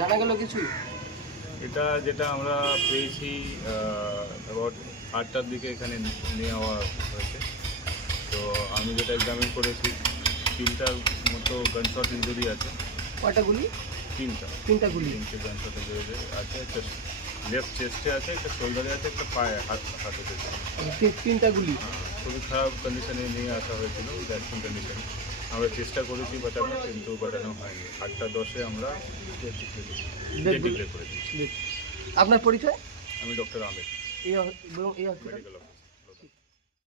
জানা গেল কিছু? এটা যেটা আমরা পেয়েছি অ্যাবাউট 8টার দিকে এখানে নিয়ে যাওয়া হয়েছে। তো আমি যেটা এক্সামিন করেছি 3টার মতো গানশট ইঞ্জুরি আছে। কয়টা গুলি? 3টা গুলি। 3টে গানশট ইঞ্জুরি আছে। একটা লেফট চেস্টে আছে, একটা শোল্ডারে আছে, একটা পায়ে হাতে আছে। 3টা গুলি। খুবই খারাপ কন্ডিশনে নিয়ে আসা হয়েছিল, ভ্যাকসিন কন্ডিশনে। আমরা চেষ্টা করেছি বাঁচানোর, কিন্তু বাঁচানো হয়নি। 8টা 10-এ আমরা ডিক্লেয়ার করে দিচ্ছি। আপনার পরিচয়? আমি ডক্টর আহমেদ, এই মেডিকেল অফিসার।